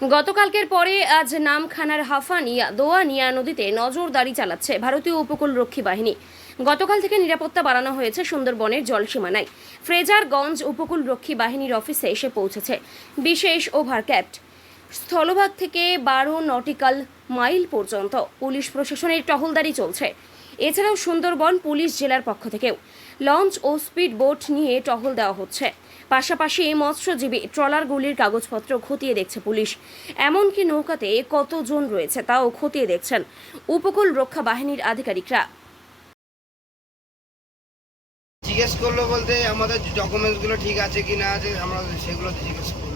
গতকালকের পরে আজ নামখানার হাফানিয়া দোয়ানিয়া নদীতে নজরদারি চালাচ্ছে ভারতীয় উপকূল রক্ষী বাহিনী। গতকাল থেকে নিরাপত্তা বাড়ানো হয়েছে সুন্দরবনের জলসীমানায়। ফ্রেজারগঞ্জ উপকূল রক্ষী বাহিনীর অফিসে এসে পৌঁছেছে বিশেষ ওভারক্যাপ্ট। স্থলভাগ থেকে বারো নটিক্যাল মাইল পর্যন্ত পুলিশ প্রশাসনের টহলদারি চলছে। এছাড়াও সুন্দরবন পুলিশ জেলার পক্ষ থেকেও লঞ্চ ও স্পিড বোট নিয়ে টহল দেওয়া হচ্ছে। পাশাপাশি মৎস্যজীবী ট্রলারগুলির কাগজপত্র খতিয়ে দেখছে পুলিশ। এমনকি নৌকাতে কতজন রয়েছে তাও খতিয়ে দেখছেন উপকূল রক্ষা বাহিনীর আধিকারিকরা। জিজ্ঞেস করল বলতে আমাদের ডকুমেন্টসগুলো ঠিক আছে কি না আছে আমরা সেগুলো জিজ্ঞেস করল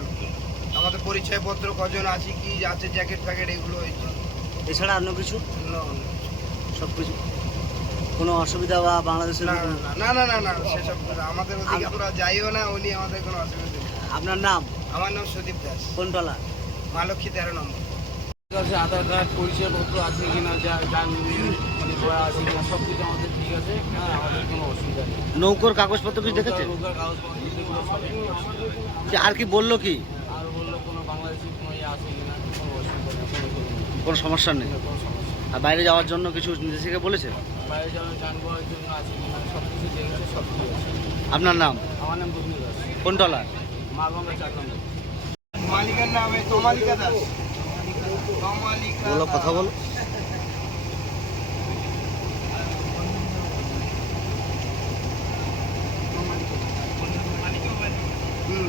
আমাদের পরিচয়পত্র কজন আছে কি আছে জ্যাকেট ফ্যাকেট এগুলো হয়েছে এছাড়া অন্য কিছু? সব কিছু। কোনো অসুবিধা বা বাংলাদেশের না না না না না না সেসব কথা। আমাদের ওদিকে আমরা যাইও না উনি আমাদের কোনো অসুবিধা নেই। আপনার নাম? আমার নাম সুদীপ দাস। কোন টলা মালক্ষী তেরো নম্বর। আছে আধার কার্ড পরিচয়পত্র আছে কিনা যা মানে করা আছে কিনা সব কিছু আমাদের ঠিক আছে। হ্যাঁ আমাদের কোনো অসুবিধা নেই। নৌকোর কাগজপত্র কিছু দেখেছে? নৌকার কাগজপত্র যেগুলো সবই যে আর কি বলল কি? আর বলল কোনো বাংলাদেশি কোনো ইয়ে আছে কিনা কোনো অসুবিধা নেই কোনো সমস্যা নেই। আর বাইরে যাওয়ার জন্য কিছু নির্দেশিকা বলেছে। বাইরে যাওয়ার করার জন্য আছে সব কিছু সব ঠিক আছে। আপনার নাম? আমার নাম বদলি দাস। কোন টলা মা গঙ্গা চার নম্বর। মালিকার নাম এই তমালিকা দাস। তমালিকা বলো কথা বলো। হুম,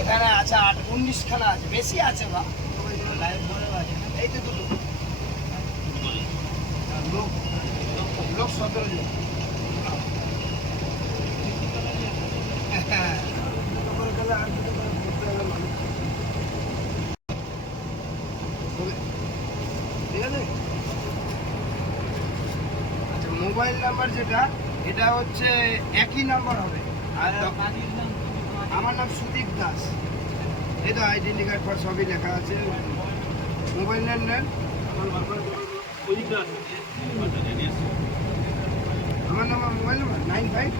এখানে আছে আট উনিশ খানা আছে। বেশি আছে বা? এই তো লোক লোক সতেরো জন হ্যাঁ। দুটো করে গেলে আর দুটো করে ঘুরতে গেলে মানুষ। হবে? ঠিক আছে আচ্ছা মোবাইল নাম্বার যেটা এটা হচ্ছে একই নাম্বার হবে। আর আমার নাম সুদীপ দাস। এই তো আইডেন্টি কার্ড পর সবই লেখা আছে। মোবাইল নেন নেন। আমার number mobile number? Nine five.